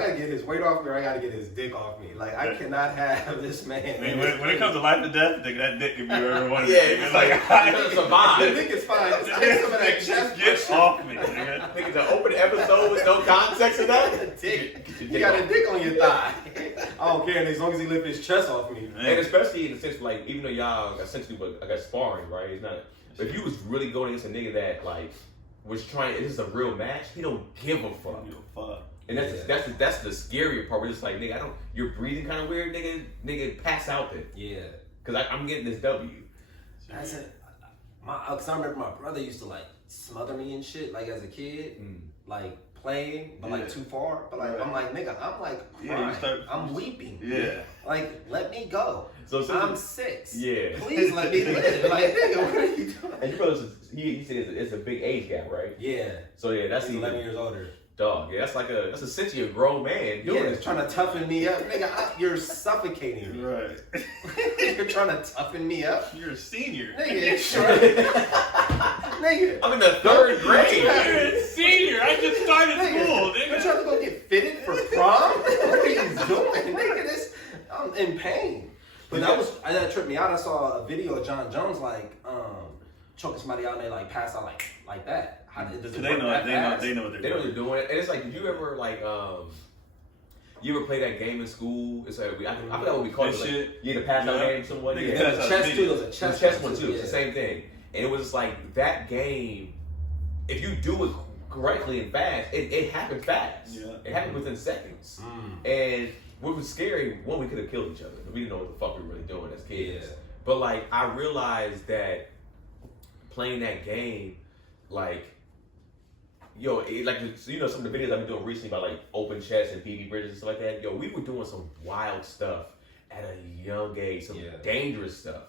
I gotta get his weight off me or I gotta get his dick off me. Like, I cannot have this man. I mean, when it comes to life and death, nigga, that dick can be wherever you want Yeah, it's like, I gotta survive. The dick is fine. Just get some of that chest Get pressure. off me, nigga. I think it's an open episode with no context in that. Dick. You got a dick on your thigh. I don't care as long as he lift his chest off me. And especially in the sense, like, even though y'all essentially, I got sparring, right? It's not. But if you was really going against a nigga that like was trying, this is a real match. He don't give a fuck. And that's the scarier part. Where it's like, nigga, you're breathing kind of weird, nigga, pass out then. Yeah. Cause I'm getting this W. I said, cause I remember my brother used to like smother me and shit, like as a kid, like playing, but like too far. But like I'm like, nigga, I'm like crying. I'm weeping. Yeah. Like, let me go. So I'm 6. Yeah. Please let me live. Like, nigga, what are you doing? And you know, he said it's a big age gap, right? Yeah. So yeah, that's He's 11 years older. Dog, yeah, that's essentially a grown man doing this. Trying to toughen me up. Nigga, you're suffocating me. Right. You're trying to toughen me up? You're a senior. Nigga, sure. Nigga. I'm in the 3rd grade. You're a senior. I just started school, nigga. You're trying to go get fitted for prom? What are you doing? Nigga, I'm in pain. But that tripped me out. I saw a video of John Jones like choking somebody out and they like pass out like that. How does it they work know that fast? They know what they're doing. And it's like, did you ever like you ever play that game in school? It's like I forgot what we called it. Like, you had to pass out game someone. Yeah, the chess too. There's a chess one too. It's the same thing. And it was like that game. If you do it correctly and fast, it happened fast. Yeah. It happened within seconds. And what was scary, one, we could have killed each other. We didn't know what the fuck we were really doing as kids. Yeah. But like I realized that playing that game, like. Yo, like, you know, some of the videos I've been doing recently about like open chess and BB bridges and stuff like that. Yo, we were doing some wild stuff at a young age, some dangerous stuff.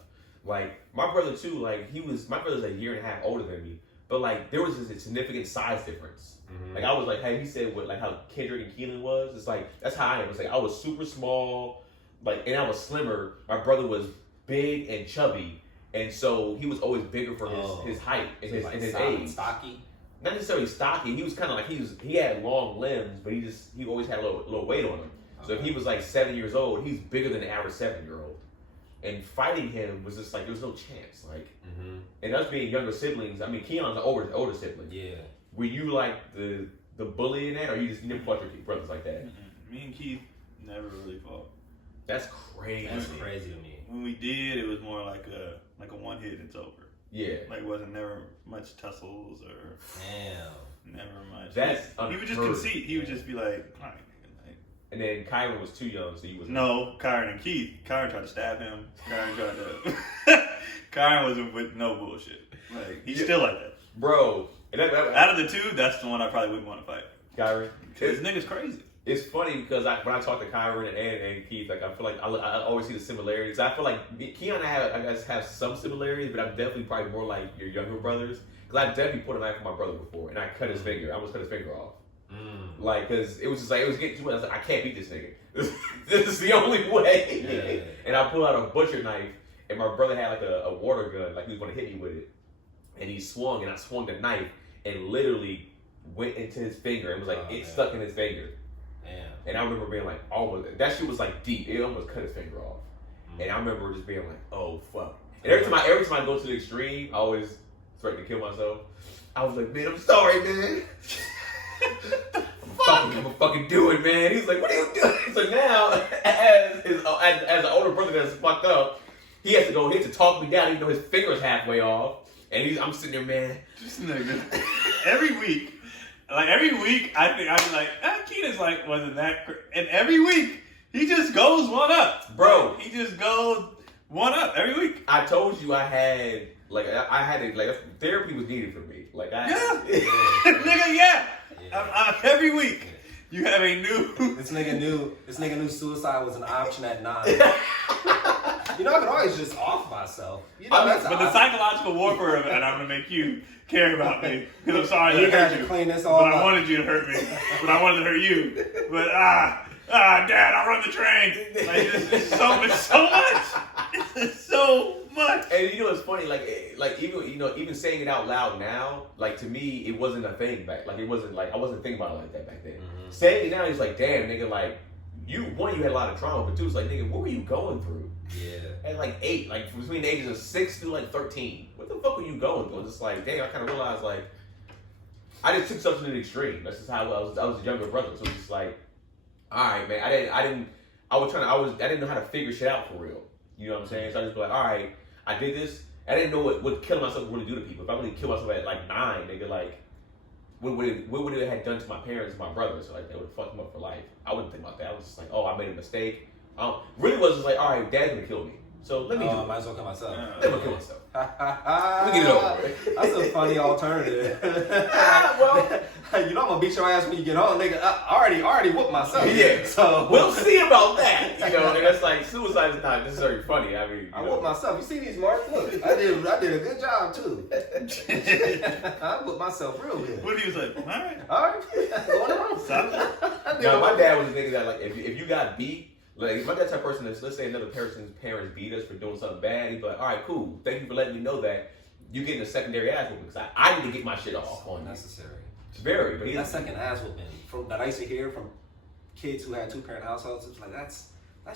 Like my brother too, like my brother's a year and a half older than me, but like there was this significant size difference. Like I was like, hey, he said what, like how Kendrick and Keelan was. It's like that's how I am. It's like I was super small, like, and I was slimmer. My brother was big and chubby, and so he was always bigger for his height and his age. Stocky. Not necessarily stocky. He was kind of like he had long limbs, but he always had a little weight on him. So if he was like 7 years old, he's bigger than the average 7-year-old. And fighting him was just like there was no chance. Like, and us being younger siblings. I mean, Keon's the older sibling. Yeah. Were you like the bully in that, or you never fought your brothers like that? Me and Keith never really fought. That's crazy. That's crazy to me. When we did, it was more like a one hit and it's over. Yeah. Like, it wasn't never much tussles or. Damn. Never much. That's he would just concede. He would just be like, all right. And then Kyron was too young, so he was. No, Kyron and Keith. Kyron tried to stab him. Kyron wasn't with no bullshit. Like, he's still like that. Bro. Out of the two, that's the one I probably wouldn't want to fight. Kyron? Because this nigga's crazy. It's funny because when I talk to Kyron and Keith, like I feel like I always see the similarities. I feel like Keon and I have some similarities, but I'm definitely probably more like your younger brothers. Because I've definitely put a knife on my brother before, and I cut his finger. I almost cut his finger off. Like, because it was just like, it was getting too much. I was like, I can't beat this nigga. This is the only way. Yeah. And I pulled out a butcher knife, and my brother had like a water gun, like he was going to hit me with it. And he swung, and I swung the knife, and literally went into his finger, and was like, it stuck in his finger. Damn. And I remember being like, that shit was like deep. It almost cut his finger off. And I remember just being like, oh, fuck. And every time I go to the extreme, I always threaten to kill myself. I was like, man, I'm sorry, man. I'm gonna fucking do it, man. He's like, what are you doing? So now, as an older brother that's fucked up, he has to talk me down, even though his finger's halfway off. And I'm sitting there, man. This nigga. Every week, I think I'd be like, Keenan's like, wasn't that? And every week, he just goes one up, bro. He just goes one up every week. I told you I had therapy was needed for me. Like nigga, yeah. Every week you have a new. This nigga knew suicide was an option at 9. You know, I could always just off myself. You know, but the psychological warfare of it, and I'm gonna make you care about me because I'm sorry that I hurt you. Clean this all but up. I wanted you to hurt me. But I wanted to hurt you. But Dad, I run the train. Like it's so much. so much. And you know it's funny, like even saying it out loud now, like to me it wasn't a thing back. Like it wasn't like I wasn't thinking about it like that back then. Mm-hmm. Saying it now, he's like, damn, nigga, like you had a lot of trauma, but two, it's like, nigga, what were you going through? Yeah. At like 8, like between the ages of 6 to like 13, what the fuck were you going through? It's like, damn, I kind of realized like I just took something to the extreme. That's just how I was a younger brother, so it's just like, all right, man, I didn't know how to figure shit out for real. You know what I'm saying? So I just be like, all right, I did this. I didn't know what killing myself would really do to people. If I really killed myself at like 9, nigga, like, what would it have done to my parents and my brothers? So like, that would have fucked them up for life. I wouldn't think about that. I was just like, oh, I made a mistake. Really was just like, all right, dad's gonna kill me. So let me do it. Might as well kill myself. Let me kill myself. Let me get it over with. That's a funny alternative. Well, you know I'm gonna beat your ass when you get home, nigga. I already whooped myself. Yeah. So we'll see about that. You know, and that's like suicide is not necessarily funny. I mean, I whooped myself. You see these marks? Look, I did a good job too. I whooped myself real good. What he was like, alright. Going on. Now my dad was a nigga that like if you got beat. Like, if my dad's type of person that's, let's say another person's parents beat us for doing something bad, he'd be like, all right, cool. Thank you for letting me know that you're getting a secondary ass whooping because I need to get my shit off on Necessary. It's very, but that second ass whooping that I used to hear from kids who had 2-parent households, it's like, that's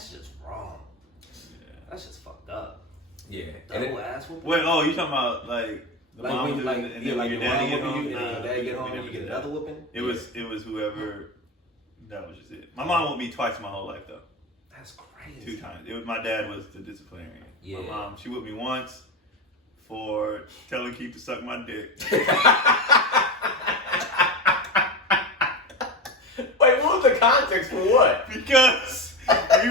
just wrong. Yeah. That's just fucked up. Yeah. Double ass whooping? Wait, oh, you talking about like the like mom when you, and then your daddy get home? And then your dad get home, you get another whooping? It was whoever, that was just it. My mom whooped me twice my whole life though. That's crazy. 2 times. My dad was the disciplinarian. Yeah. My mom, she whooped me once for telling Keith to suck my dick. Wait, what was the context for what? Because we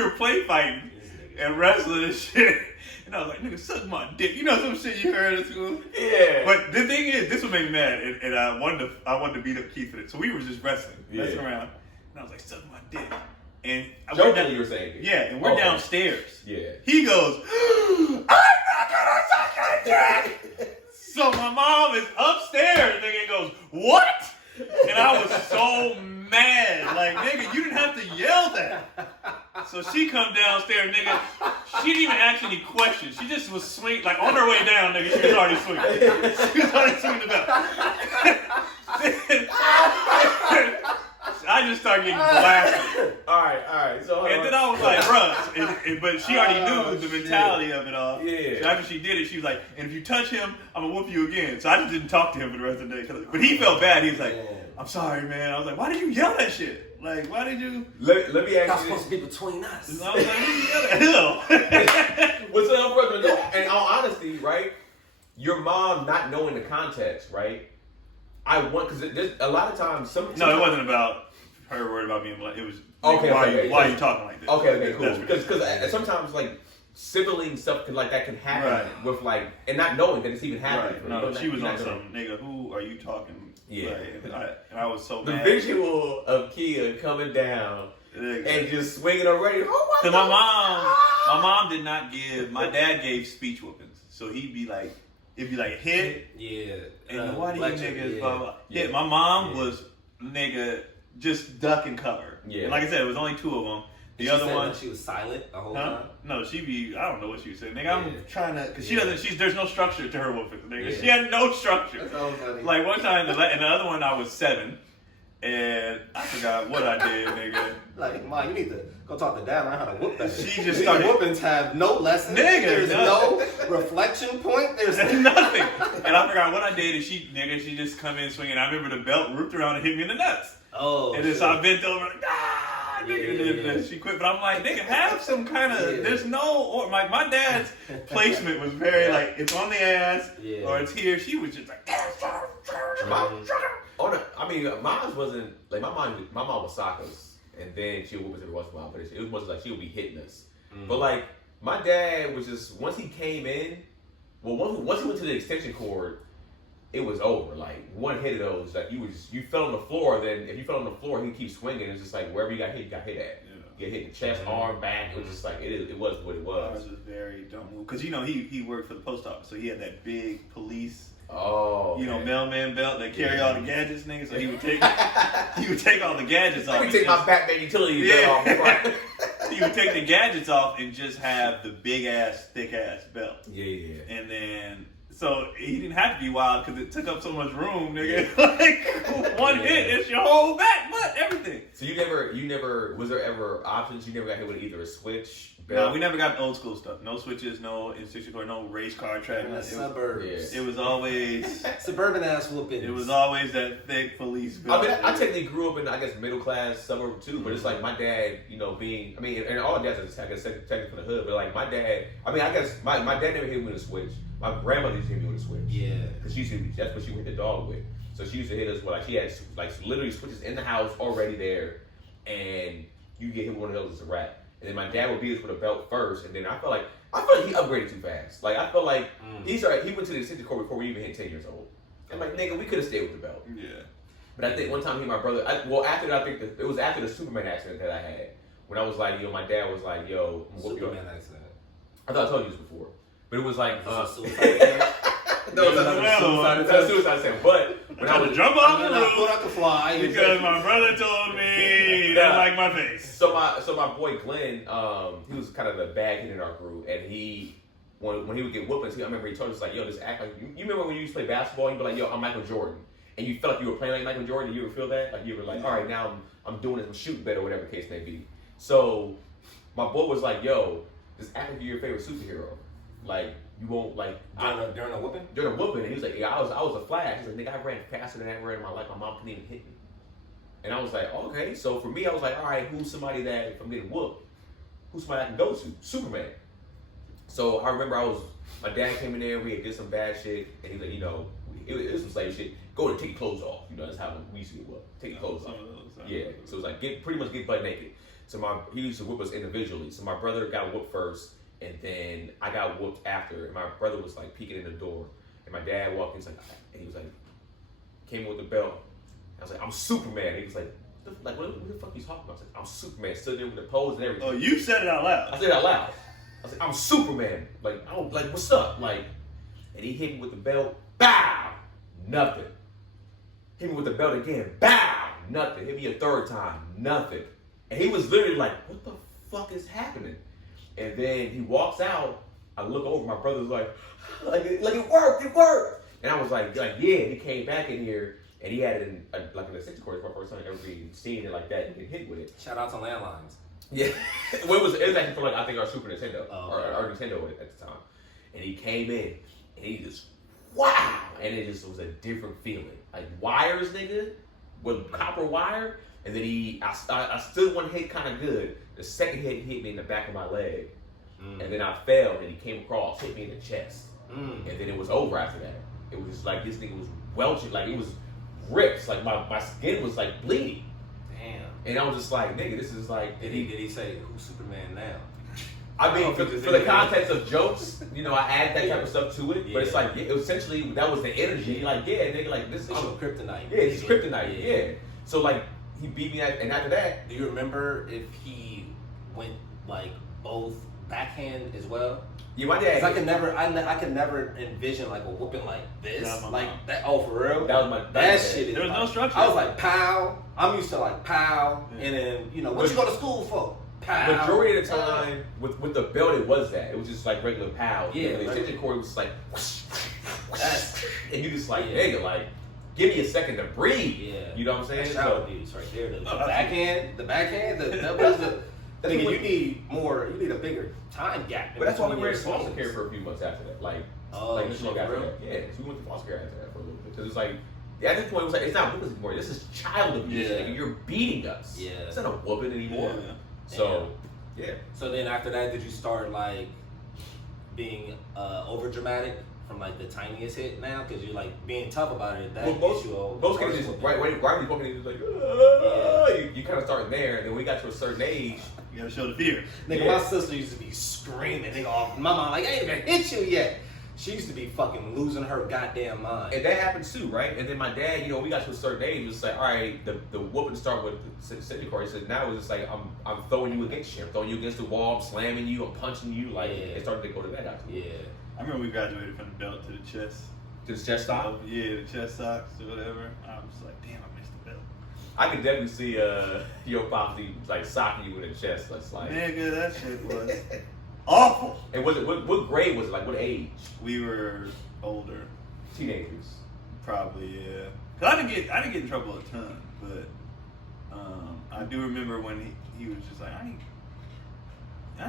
were play fighting and wrestling and shit. And I was like, nigga, suck my dick. You know some shit you heard at school? Yeah. But the thing is, this would make me mad. And I wanted to beat up Keith for it. So we were just wrestling, messing around. And I was like, suck my dick. And jokingly you were saying it. Yeah, and we're downstairs. Yeah. He goes, I'm not gonna suck your dick. So my mom is upstairs, nigga, and goes, what? And I was so mad. Like, nigga, you didn't have to yell that. So she come downstairs, nigga. She didn't even ask any questions. She just was swinging, like on her way down, nigga, she was already swinging. She was already swinging the belt. I just started getting blasted. All right. So and then I was like, bruh. But she already knew the mentality of it all. Yeah. So after she did it, she was like, and if you touch him, I'm going to whoop you again. So I just didn't talk to him for the rest of the day. But he felt bad. He was like, I'm sorry, man. I was like, why did you yell that shit? Like, why did you? Let me ask you. That's supposed to be between us. And I was like, what did you yell at? What's up, brother? No, and all honesty, right? Your mom not knowing the context, right? Because there's a lot of times. No, it wasn't about her worried about being black. It was okay. Why are you talking like this? Okay, cool. Because sometimes like sibling stuff like that can happen with like and not knowing that it's even happening. Right. No, she was on some nigga. Who are you talking? Yeah, like, and I was so the mad. visual of Kia coming down and just swinging already. Oh my God! My mom did not give. My dad gave speech whoopings, so it'd be like hit. Yeah. And why do you niggas blah blah? Yeah, my mom was nigga. Just duck and cover. Yeah. And like I said, it was only 2 of them. The other one, she was silent the whole time. No, I don't know what she was saying. Nigga, I'm trying to, cause she doesn't. There's no structure to her whooping. Nigga, she had no structure. That's so funny. Like one time, and the other one, I was 7, and I forgot what I did, nigga. Like, Mom, you need to go talk to Dad, learn how to whoop that. She just started. Whoopings have no lesson. Nigga, there's no reflection point. There's nothing. And I forgot what I did, and she just come in swinging. I remember the belt rooped around and hit me in the nuts. Oh, and then so I bent over, nigga, and then she quit. But I'm like, nigga, have some kind of. There's no, or my dad's placement was very like it's on the ass or it's here. She was just like. Mine wasn't like my mom was sock us, and then she would whoop us every once in a while. But it was mostly like she would be hitting us. But like my dad was just once he came in, once he went to the extension cord. It was over. Like one hit of those, like you fell on the floor. Then if you fell on the floor, he'd keep swinging. It's just like wherever you got hit at. Yeah. You get hit in the chest, arm, back. It was just like it was what it was. Ours was very don't move because he worked for the post office, so he had that big police. Mailman belt that carry all the gadgets, nigga. So he would take all the gadgets off. Let me take my Batman utility belt off. he would take the gadgets off and just have the big ass, thick ass belt. Yeah. And then, so he didn't have to be wild because it took up so much room, nigga. Like, one hit, it's your whole back, butt, everything. So you never, was there ever options? You never got hit with either a switch, No, belt? we never got old school stuff. No switches, no N64, no race car track. In the It was, suburbs. it was always, Suburban ass whooping. it was always that thick police belt. I mean, I technically grew up in, I guess, middle class suburb too, but it's like my dad, you know, being, I mean, and all dads are, I guess, technically from the hood, but like my dad, I mean, I guess my dad never hit me with a switch. My grandmother used to hit me with a switch. Yeah. Because that's what she would hit the dog with. So she used to hit us with, like, she had, like, literally switches in the house already there, and you get hit with one of those, it's a wrap. And then my dad would beat us with a belt first, and then I felt like he upgraded too fast. Like, I felt like he went to the extension court before we even hit 10 years old. I'm like, nigga, we could have stayed with the belt. Yeah. But I think one time he and my brother, after that, it was after the Superman accident that I had. When I was like, yo, my dad was like, yo, I'm whoop you up. Superman accident. I thought I told you this before. But it was like, Suicide attempt? no, it's not a suicide attempt. But when I was jump off the And then I thought I roof could fly. because my brother told me he didn't like my face. So my boy Glenn, he was kind of the bad kid in our group, and when he would get whoopings, I remember he told us like, yo, just act like you remember when you used to play basketball, you'd be like, yo, I'm Michael Jordan, and you felt like you were playing like Michael Jordan, and you would feel that, like you were like, all right, now I'm doing this, I'm shooting better, whatever the case may be. So my boy was like, yo, just act like you're your favorite superhero, like you won't like During a whooping? during a whooping, and he was like, yeah, I was a Flash. He's like, nigga, I ran faster than I ever ran in my life. My mom couldn't even hit me. And I was like, okay. So for me, I was like, all right, who's somebody that if I'm getting whooped, who's somebody I can go to? Superman. So I remember my dad came in there, we had did some bad shit, and he was like, you know, it was some slave shit. Go and take your clothes off. You know, that's how we used to get whooped. Take your clothes off. Yeah. So it was like pretty much get butt naked. So he used to whoop us individually. So my brother got whooped first, and then I got whooped after. And my brother was like peeking in the door, and my dad walked in. He was like, came in with the belt. I was like, I'm Superman. And he was like, what the fuck are you talking about? I was like, I'm Superman. Stood there with the pose and everything. Oh, you said it out loud. I said it out loud. I was like, I'm Superman. Like, what's up? Like, and he hit me with the belt. Bow! Nothing. Hit me with the belt again. Bow! Nothing. Hit me a third time. Nothing. And he was literally like, what the fuck is happening? And then he walks out. I look over. My brother's like it worked. And I was like, yeah. He came back in here, and he had it in like an extension cord. It's my first time ever seeing it like that and get hit with it. Shout out to landlines. Yeah. Well, it was actually for like, I think our Super Nintendo, Oh, or our Nintendo at the time. And he came in, and he just, wow! And it just was a different feeling. Like wires, nigga, with copper wire. And then I stood one hit kind of good. The second hit hit me in the back of my leg. And then I fell, and he came across, hit me in the chest. And then it was over after that. It was just like this nigga was welching, like it was rips, like my skin was like bleeding. Damn. And I was just like, nigga, this is like. Did he say who's Superman now? I mean, for the context of jokes, you know, I add that type of stuff to it. Yeah. But it's like, it was essentially, that was the energy. Like, yeah, nigga, like this is It's your kryptonite. Yeah, it's kryptonite. Yeah. So like, he beat me, and after that, Do you remember if he went like both backhand as well? yeah, my dad. 'Cause I could never envision like a whooping like this, Not my like mom. that. Oh, for real? That was my That dad. shit is. There was no like- structure. I was like pow. I'm used to like pow, Yeah. and then what you go to school for? Pow. Majority of the time, with the belt, it was that. It was just like regular pow. Yeah, And the right. extension cord was just like, That's and you just like, Yeah. nigga, like, give me a second to breathe. yeah. You know what I'm saying? That's So, shower abuse right there. The No, backhand, what is the nigga, you need a bigger time gap. but that's why we between were your in foster swings. care for a few months after that. Like Oh, this shit, long after for real? that. Yeah, so we went to foster care after that for a little bit. Because it's like, at this point, it was like, it's not whooping anymore. This is child abuse. Yeah. Nigga. You're beating us. Yeah. It's not a whooping anymore. Yeah. So, yeah. So then after that, did you start like being over dramatic from like the tiniest hit now? Because you're like being tough about it. That Well, gets you a most worse cases, whooping. right when you're poking, it's like, you kind of start there. And then we got to a certain age. You gotta show the fear. Nigga, Yeah. my sister used to be screaming. Nigga, off my mom like, I ain't even hit you yet. She used to be fucking losing her goddamn mind. And that happens too, right? And then my dad, you know, we got to a certain age, it was like, all right, the whooping start with the sitting car. He said, now it's just like, I'm throwing you against you. I'm throwing you against the wall. I'm slamming you. I'm punching you. Like, Yeah. it started to go to that after. Yeah. I remember we graduated from the belt to the chest. To the chest stop. Yeah, the chest socks or whatever. I was like, damn, I missed the belt. I could definitely see your pops like socking you in the chest. That's like, nigga, that shit was awful. And was it what grade was it? Like what age? We were older, Teenagers. probably, yeah. Cause I didn't get in trouble a ton, but I do remember when he was just like, I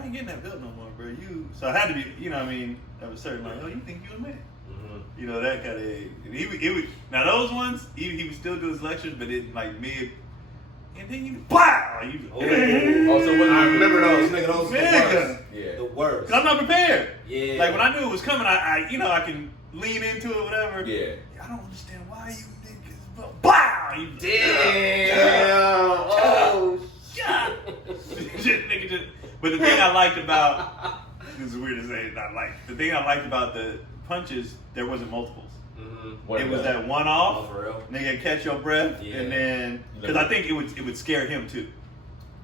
ain't getting that belt no more, bro. So I had to be, you know what I mean, at a certain like, oh, you think you a man? Mm-hmm. You know, that kind of age. And he would, now those ones, he would still do his lectures, but it like mid, and then you, BOW! You, Also, I remember those, nigga, those Nigga. the worst. Yeah. The worst. Cause I'm not prepared. Yeah. Like when I knew it was coming, I you know, I can lean into it, whatever. Yeah. I don't understand why you niggas, BOW! You Damn. Oh, God. Nigga just. But the thing I liked about this is weird to say, not like the thing I liked about the punches, there wasn't multiples. mm-hmm. It was that one off, Oh, for real? nigga catch your breath, Yeah. and then because I think it would scare him too,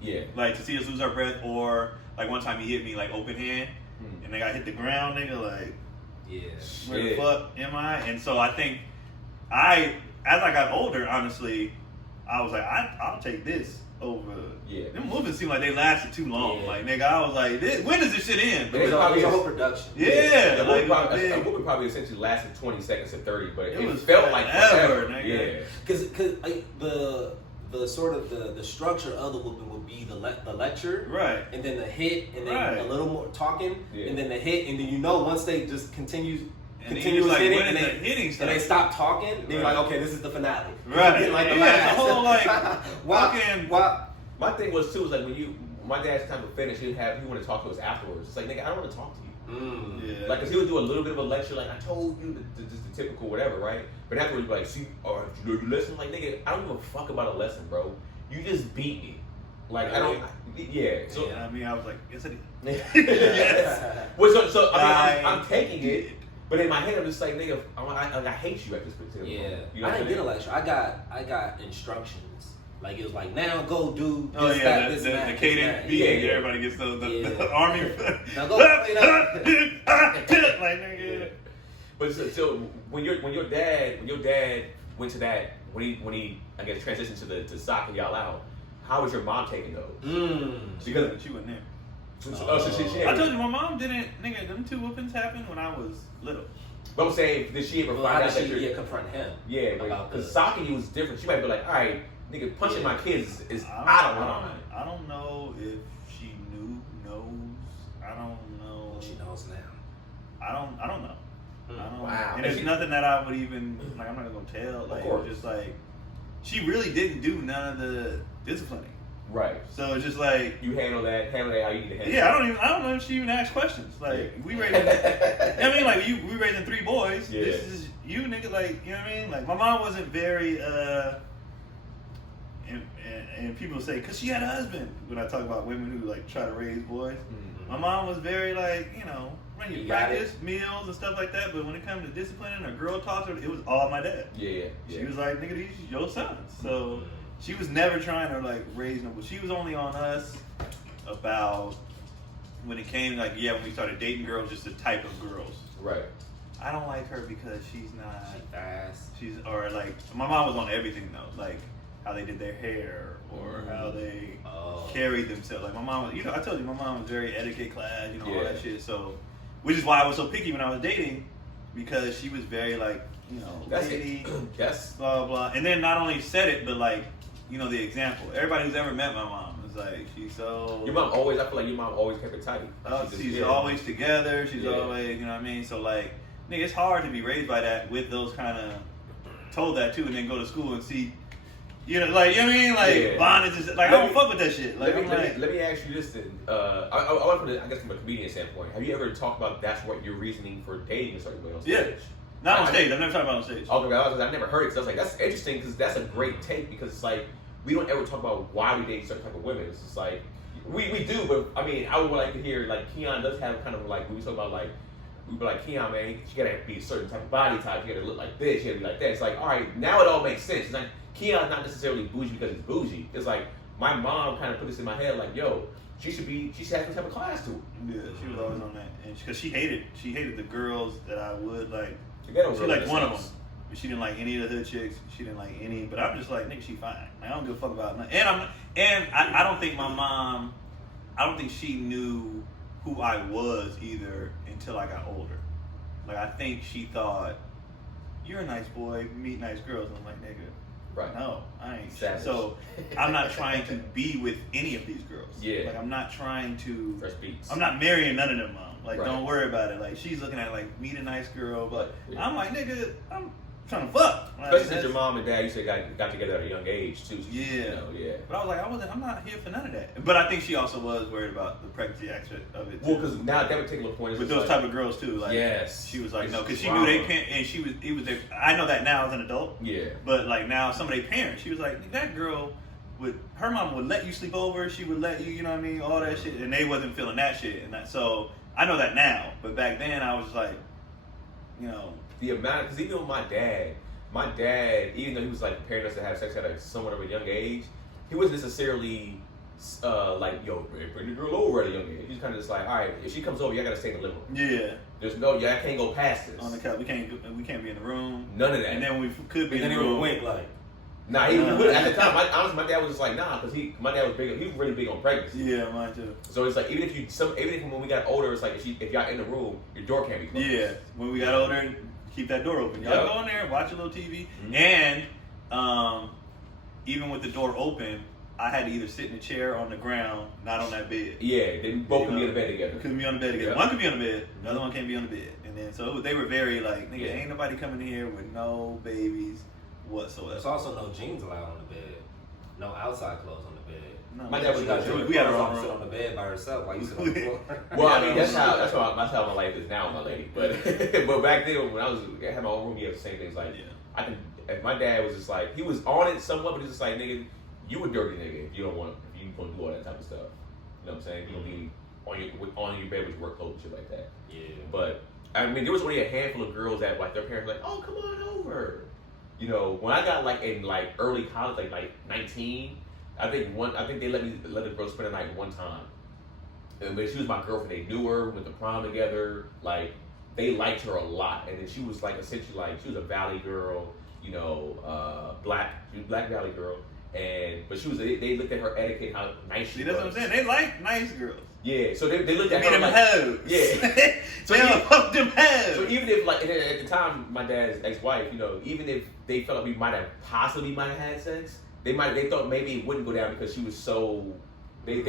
Yeah. like to see us lose our breath, or like one time he hit me like open hand, Hmm. and nigga I hit the ground, nigga like Yeah. where the Shit. fuck am I? And so I think as I got older, honestly, I was like I'll take this over. Yeah. Them movies seemed like they lasted too long. Yeah. Like, nigga, I was like, when does this shit end? It It was probably a is. whole production. Yeah, The like, movie probably essentially lasted 20 seconds to 30, but it was felt like forever, forever. nigga. Yeah. Because like, the sort of the structure of the whooping would be the lecture, Right. and then the hit, and then Right. a little more talking, Yeah. and then the hit, and then once they just continuous And then you're like, hitting, when and is they, that hitting and stuff? they stop talking, then you're Right. like, okay, this is the finale. Right. Getting like the Yeah, last. the whole, like, why? fucking- Why? My thing was too, was like when my dad's time to finish, he wanted to talk to us afterwards. It's like, nigga, I don't want to talk to you. Mm. Yeah. Like, cause he would do a little bit of a lecture, like I told you, just the typical whatever, right? But afterwards, like, see, or you listen, like, nigga, I don't give a fuck about a lesson, bro. You just beat me. Like, I don't, yeah. So, Yeah, I mean, I was like, yes, I did. yes. Well, so I mean, I I'm taking did. it, but in my head, I'm just like, nigga, I hate you at this particular Yeah, point. You know I what didn't I'm get a saying? lecture. I got instructions. Like it was like, now go do this, Oh that, yeah, this, the that, this, cadence that. beat. Yeah. Everybody gets the Yeah. army. Now go play that. Like, nigga. But so when your dad went to that, when he I guess transitioned to socking y'all out, how was your mom taking those? Because she wasn't there. So she I told you my mom didn't. Nigga, them two whoopings happened when I was little. But I'm saying, did she ever Well, find how out did that she you're confront him? yeah, about because the- socking you was different. She might be like, all right, nigga, punching my kids is out of line. I don't know if she knows. I don't know. Well, she knows now. I don't know. Mm. I don't, Wow. And there's nothing that I would even like. I'm not gonna tell. Like, it was just like she really didn't do none of the disciplining. Right. So it's just like, You handle that how you need to handle yeah, I don't know if she even asked questions. Like, we raising, I mean, like we raising 3 boys. Yeah. This is you, nigga. Like, you know what I mean? Like, my mom wasn't very. And people say, cause she had a husband. When I talk about women who like try to raise boys, my mom was very like, you know, when you You got practice meals and stuff like that. But when it comes to disciplining or girl talk, it was all my dad. Yeah. She was like, nigga, these your sons. So she was never trying to like raise them, but she was only on us about when it came like, yeah, when we started dating girls, just the type of girls. Right. I don't like her because she's not. She fast. She's or like my mom was on everything though, like how they did their hair or how they carried themselves. Like my mom was, you know, I told you my mom was very etiquette class, you know, all that shit. So, which is why I was so picky when I was dating, because she was very like, you know, lady, That's blah blah. And then not only said it, but like, you know, the example. Everybody who's ever met my mom is like, she's so. your mom always. I feel like your mom always kept it tight. She's always together. She's Yeah. always, you know what I mean? So like, nigga, it's hard to be raised by that with those kind of told that too, and then go to school and see, you know, like, you know what I mean? Like, Yeah. bondage is like, I don't fuck with that shit. Like, let me ask you this then. I want I guess from a comedian standpoint, have you ever talked about that's what your reasoning for dating a certain way on stage? Yeah. Not on stage. I've never talked about on stage. Okay, I've never heard it. Cause I was like, that's interesting because that's a great take because it's like we don't ever talk about why we date certain type of women. It's just like we do, but I mean, I would like to hear like Keon does have kind of like when we talk about like. We be like, Keon, man, she gotta be a certain type of body type. You gotta look like this. You gotta be like that. It's like, all right, now it all makes sense. It's like Keon's not necessarily bougie because it's bougie. It's like my mom kind of put this in my head, like, yo, she should have some type of class to her. Yeah, she was always on that, and because she hated the girls that I would like. They don't She really like one of them. sense. But she didn't like any of the hood chicks. She didn't like any. But I'm just like, nigga, she fine. Like, I don't give a fuck about nothing. I don't think my mom. I don't think she knew who I was either until I got older. Like, I think she thought, you're a nice boy, meet nice girls. And I'm like, nigga, Right. no, I ain't. Savage. So I'm not trying to be with any of these girls. Yeah. Like, I'm not trying to. Fresh beats. I'm not marrying none of them, mom. Like, Right. don't worry about it. Like, she's looking at, like, meet a nice girl. But Yeah. I'm like, nigga, I'm trying to fuck. Like, Especially since that's- your mom and dad, you said got together at a young age too. So Yeah. You know, yeah. But I was like, I'm not here for none of that. But I think she also was worried about the pregnancy aspect of it. Well, too. because now at that particular point, it's With just those like, type of girls too, like Yes. she was like It's no, because she drama. knew they can't, and it was their. I know that now as an adult, Yeah. but like now some of their parents, she was like that girl would her mom would let you sleep over, she would let you, you know what I mean, all that shit, and they wasn't feeling that shit, and that so I know that now, but back then I was just like, you know, The amount, because even with my dad, even though he was like preparing us to have sex at a somewhat of a young age, he wasn't necessarily like, yo, bring the girl over at a young age. He's kind of just like, all right, if she comes over, y'all gotta stay in the living room. yeah, There's no, y'all can't go past this. on the couch we can't be in the room, None of that. and then we could be And then in he the would room. wink like, Nah, he would at the time. Honestly, my dad was just like, nah, because my dad was big. He was really big on pregnancy. Yeah, mine too. So it's like even if when we got older, it's like if y'all in the room, your door can't be closed. Yeah, when we got older, keep that door open. Y'all Yep. go in there, watch a little TV, Mhm. and even with the door open, I had to either sit in a chair on the ground, not on that bed. Yeah, they both can be in the bed together. Couldn't be on the bed together. Yep. One could be on the bed, the other one can't be on the bed. And then so they were very like, nigga, Yeah. ain't nobody coming in here with no babies whatsoever. there's also no jeans allowed on the bed, no outside clothes on the bed. No, My dad was She got good. we had our clothes own on, sit room. on the bed by herself while you sit on the floor. Well, I Yeah, mean no, that's no. how my life is now, my lady. But but back then when I had my own room, he had the same things. Like Yeah. I can. If my dad was just like he was on it somewhat, but he's just like nigga, you a dirty nigga if you don't want if you don't do all that type of stuff. You know what I'm saying? You don't be on your bed with your work clothes and shit like that. Yeah. But I mean, there was only a handful of girls that like their parents were like, oh come on over. You know, when I got like in like early college, like 19, I think they let the girl spend the night one time. And but she was my girlfriend. They knew her, went to prom together. Like they liked her a lot, and then she was like essentially like she was a Valley girl, you know, she was Black Valley girl, but she was they looked at her etiquette, how nice she See, was. that's what I'm saying. They like nice girls. Yeah, so they looked They at be her them like hoes. yeah. So they fuck them hoes. So even if like and at the time my dad's ex-wife, you know, even if they felt like we might have had sex, they thought maybe it wouldn't go down because she was so they at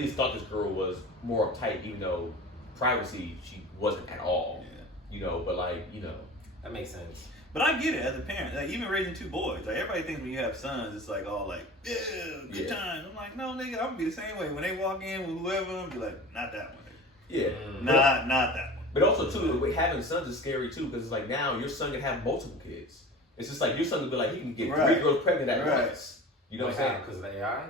least thought this girl was more uptight, even though privacy she wasn't at all. Yeah. You know, but like, you know. That makes sense. But I get it as a parent. Like even raising two boys, like everybody thinks when you have sons, it's like all like, yeah, good Yeah. times. I'm like, no, nigga, I'm gonna be the same way. When they walk in with whoever, I'm be like, not that one. Yeah. Not that one. But also too, having sons is scary too, because it's like now your son can have multiple kids. It's just like your son will be like he can get Right. 3 girls pregnant at Right. once. You know what I'm saying? Because of the AI?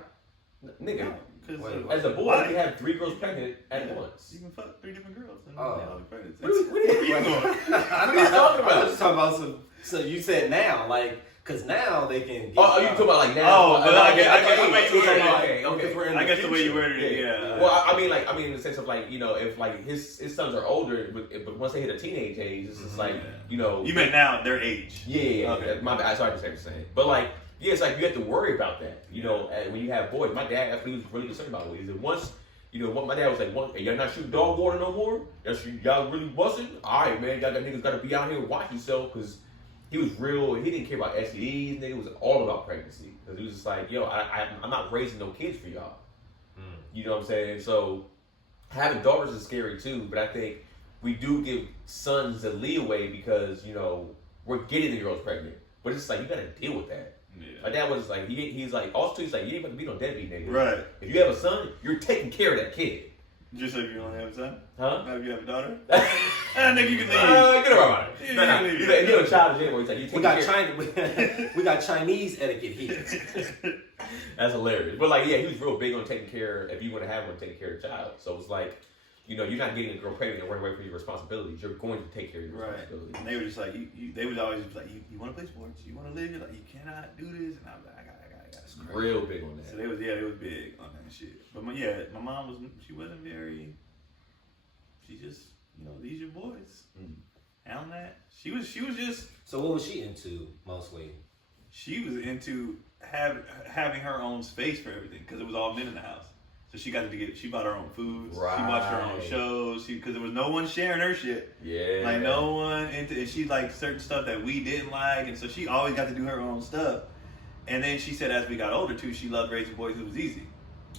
Nigga, No, 'cause, Wait, as a boy, why? you can have 3 girls pregnant at Yeah. once. You can fuck 3 different girls. And Oh. they all be pregnant. What are you doing? What are you talking about? I was just talking about some. So you said now, like, because now they can. Get, Oh, you talking about like now? Oh, but I get okay, the way you worded it. okay. Because we're in I the guess the way you future. worded it, yeah. Well, I mean, in the sense of like, you know, if like his sons are older, but once they hit a teenage age, it's just like, you know. You meant now their age. Yeah. Okay. My bad. Sorry for saying the same. But like, yeah, it's like you have to worry about that. You know, when you have boys. My dad actually was really concerned about it. He said once. You know, what my dad was like, hey, y'all not shooting dog water no more? Y'all really busting? All right, man, y'all got niggas got to be out here and watch yourself, because he was real. He didn't care about STDs. Nigga, it was all about pregnancy. Because he was just like, yo, I'm not raising no kids for y'all. You know what I'm saying? So having daughters is scary too, but I think we do give sons a leeway because, you know, we're getting the girls pregnant. But it's like, you got to deal with that. Yeah. My dad was like, he's like, also he's like, you ain't about to be no deadbeat nigga. Right. If you have a son, you're taking care of that kid. Just so if you only have a son? Huh? Now if you have a daughter? Nigga, you can leave. Get around it. Yeah, No, no. you You're a child anyway. He's like, you We take got care. we got Chinese etiquette here. That's hilarious. But like, yeah, he was real big on taking care. If you want to have one, taking care of the child. So it's like, you know, you're not getting a girl pregnant and running away from your responsibilities. You're going to take care of your Right. responsibilities. And they were just like, they was always just like, you want to play sports? You want to live? You're like, you cannot do this. And I was like, I got scratch. Real big on So that. they was big on that shit. But my mom she wasn't very. She just, you know, these your boys. Mm. Handle that. She was just. So what was she into mostly? She was into having her own space for everything because it was all men in the house. So she got to get. She bought her own food. Right. She watched her own shows. Because there was no one sharing her shit. Yeah. Like no one and she liked certain stuff that we didn't like, and so she always got to do her own stuff. And then she said, as we got older too, she loved raising boys. It was easy.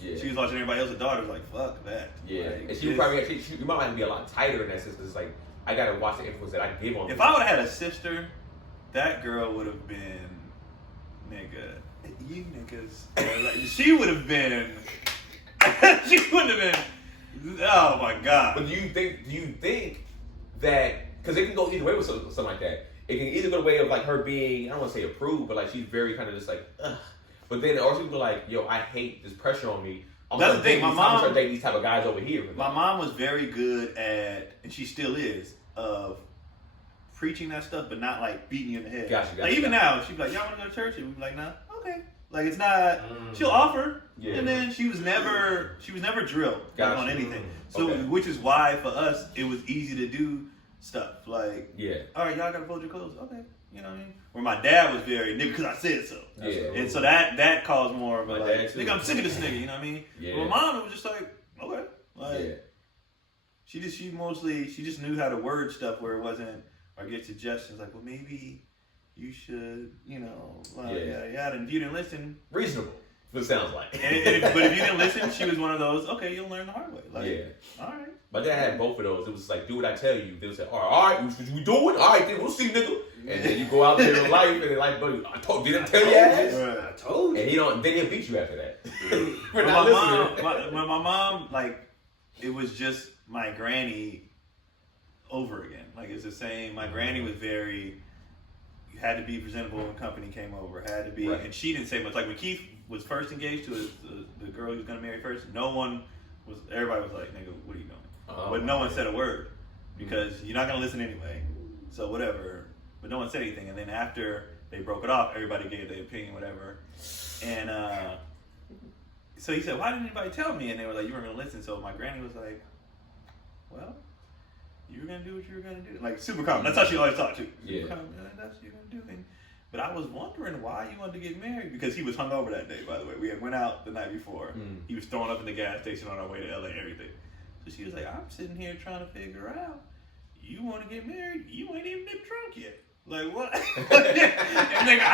Yeah. She was watching everybody else's daughters like, fuck that. Yeah. Like, and she probably you might have to be a lot tighter in that sense because it's like I gotta watch the influence that I give on. If I would have had a sister, that girl would have been, nigga, you niggas. Like, she would have been. She wouldn't have been. Oh my god. But do you think that because it can go either way with something like that? It can either go the way of like her being, I don't want to say approved, but like she's very kind of just like, ugh. But then or she can be like, yo, I hate this pressure on me. That's the thing. My mom start dating these type of guys over here. My mom was very good at, and she still is, of preaching that stuff, but not like beating you in the head. Gotcha. Like even now, she'd be like, y'all want to go to church? And we'd be like, nah, okay. Like it's not. She'll offer, and then she was never drilled on anything. So which is why for us it was easy to do stuff like, all right, y'all gotta fold your clothes, okay, you know what I mean? Where my dad was very nigga because I said so, and so that caused more of a like, nigga, I'm sick of this nigga, you know what I mean? But my mom it was just like, okay, like she just knew how to word stuff where it wasn't or get suggestions like, well maybe. You should, you know, yeah. And if you didn't listen, reasonable. What it sounds like. but if you didn't listen, she was one of those. Okay, you'll learn the hard way. Like, all right. My dad had both of those. It was like, do what I tell you. They would say, all right, what you doing? All right, then we'll see, nigga. And then you go out there in life, and they're like, buddy, didn't I tell you that? I told you. And he don't. Then he'll beat you after that. For not listening. My mom, like, it was just my granny over again. Like it's the same. My granny was very. Had to be presentable when company came over. Had to be, and she didn't say much. Like when Keith was first engaged to the girl he was gonna marry first, everybody was like, "Nigga, what are you doing?" But no one said a word because you're not gonna listen anyway. So whatever. But no one said anything. And then after they broke it off, everybody gave their opinion, whatever. And so he said, "Why didn't anybody tell me?" And they were like, "You weren't gonna listen." So my granny was like, "Well. You were gonna do what you were gonna do." Like super calm. That's how she always talked too. Super calm. That's what you're gonna do. But I was wondering why you wanted to get married because he was hungover that day. By the way, we had went out the night before. He was throwing up in the gas station on our way to LA. Everything. So she was like, "I'm sitting here trying to figure out. You want to get married? You ain't even been drunk yet. Like what?" And nigga,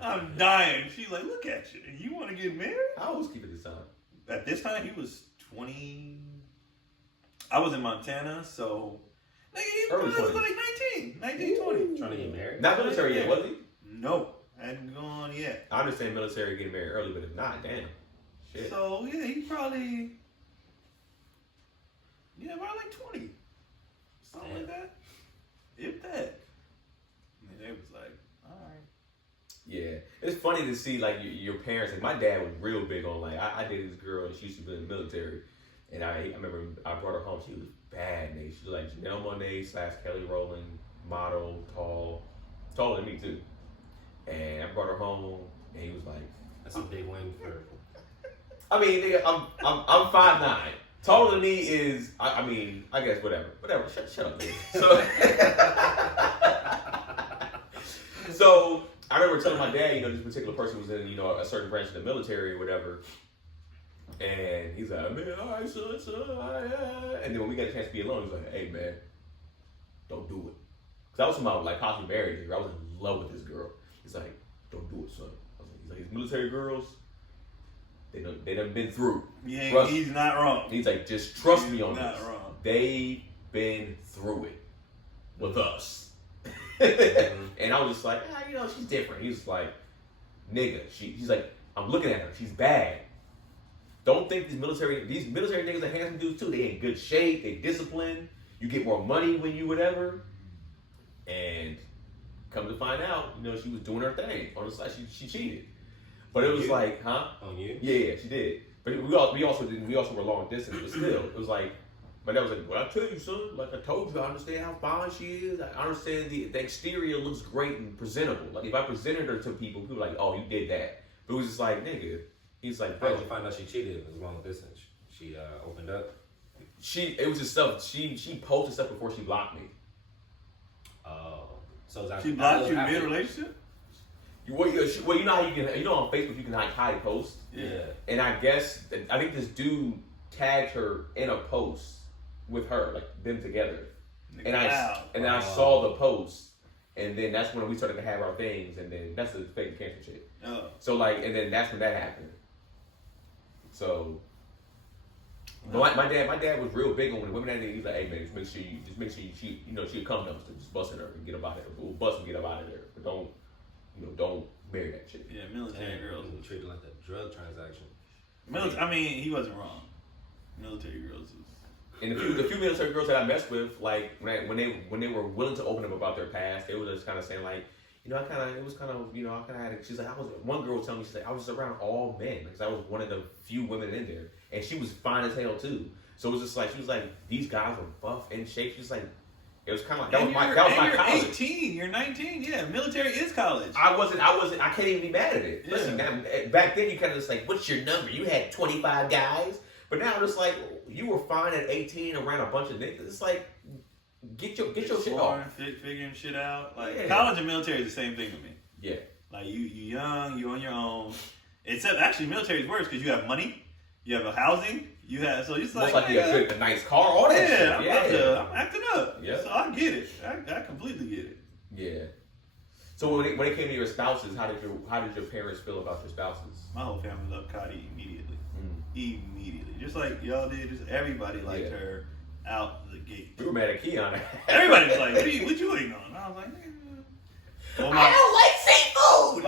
I'm dying. She's like, "Look at you. You want to get married?" How old was Keith at this time? At this time, he was 20. I was in Montana, so he was like 19, 20. Trying to get married? Not military yet, was he? No, hadn't gone yet. I understand military getting married early, but if not, damn. Shit. So, yeah, he probably like 20. Something like that. If that. And they was like, all right. Yeah. It's funny to see, like, your parents. Like, my dad was real big on, like, I dated this girl, and she used to be in the military. And I remember I brought her home. She was bad, name. She was like Janelle Monáe / Kelly Rowland, model, tall, taller than me too. And I brought her home, and he was like, "That's a big win for." I mean, nigga, I'm 5'9". Taller than me is, I mean, I guess whatever. Shut up, nigga. So I remember telling my dad, this particular person was in, a certain branch of the military or whatever. And he's like, "Man, all right, son. And then when we got a chance to be alone, he's like, "Hey, man, don't do it." Because I was about like possibly married her. I was in love with this girl. He's like, "Don't do it, son." He's like, "These military girls, they done been through." Yeah, he's not wrong. He's like, "Just trust me on not this. Wrong. They've been through it with us." And I was just like, she's different. He's like, "Nigga, he's like, I'm looking at her. She's bad. Don't think these military niggas are handsome dudes too. They in good shape. They disciplined. You get more money when you whatever." And come to find out, she was doing her thing on the side. She cheated, but it was like, huh? On you? Yeah, she did. But we also were long distance. But still, it was like my dad was like, "Well, I tell you, son. Like I told you, I understand how fine she is. I understand the exterior looks great and presentable. Like if I presented her to people are like, oh, you did that. But it was just like, nigga." He's like, "How did you find out she cheated? It was long distance. She opened up." It was just stuff. She posted stuff before she blocked me. So it's she blocked you mid relationship. Well, you know how you know on Facebook you can like hide posts. Yeah. And I think this dude tagged her in a post with her, like them together. And I saw the post, and then that's when we started to have our things, and then that's the fake cancer shit. Oh. So like, and then that's when that happened. So, but my dad was real big on when women had it. He's like, hey man, just make sure she come dumpster, just busting her and get up out of there. We'll bust and get up out of there, but don't marry that chick. Yeah, military girls treated like a drug transaction. I mean, he wasn't wrong. Military girls is. And the few military girls that I messed with, like when they were willing to open up about their past, they were just kind of saying like, I kind of had. She's like, one girl was telling me, she's like, I was around all men because I was one of the few women in there, and she was fine as hell too. So it was just like she was like, these guys were buff and shape. She's like, it was kind of like that was my college. 18, you're 19. Yeah, military is college. I can't even be mad at it. Yeah. Listen, back then you kind of just like, what's your number? You had 25 guys. But now it's like you were fine at 18 around a bunch of niggas. It's like get your shit off. Figuring shit out. Like yeah. College and military is the same thing to me. Yeah. Like you young, you on your own. Except actually military is worse because you have money, you have a housing, so it's like most likely a nice car, all that shit. I'm acting up. Yeah. So I get it. I completely get it. Yeah. So when it came to your spouses, how did your parents feel about your spouses? My whole family loved Cody immediately. Immediately. Just like y'all did, just everybody liked her out the gate. We were mad at Keon. Everybody was like, what you waiting on? And I was like, I don't like seafood!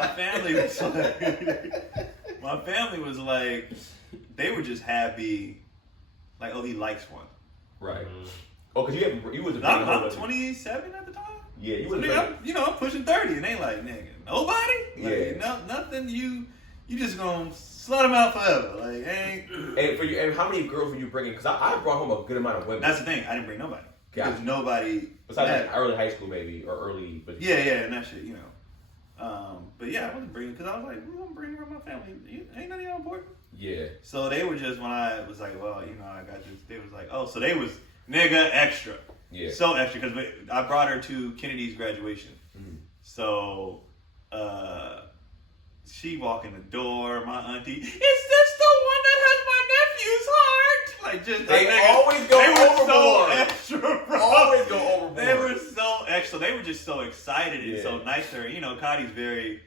My family was like, they were just happy, like, oh, he likes one. Right. Oh, because you was a I'm 27 at the time? Yeah, you was I'm pushing 30, and they like, nigga, nobody? Like, nothing, you just gonna slut them out forever. Like, ain't. And how many girls were you bringing? Because I brought home a good amount of women. That's the thing. I didn't bring nobody. Gotcha. Because nobody. Besides early high school, maybe, or early. But yeah, and that shit, But yeah, I wasn't bringing because I was like, I'm bringing around my family. Ain't none of y'all important. Yeah. So they were just when I was like, well, I got this. They was like, oh, so they was nigga extra. Yeah. So extra because I brought her to Kennedy's graduation. Mm-hmm. So. She walk in the door, my auntie, is this the one that has my nephew's heart? Like just they always go overboard. So extra, bro. Always go overboard. They were so extra. They were just so excited and so nice to her. Cody's very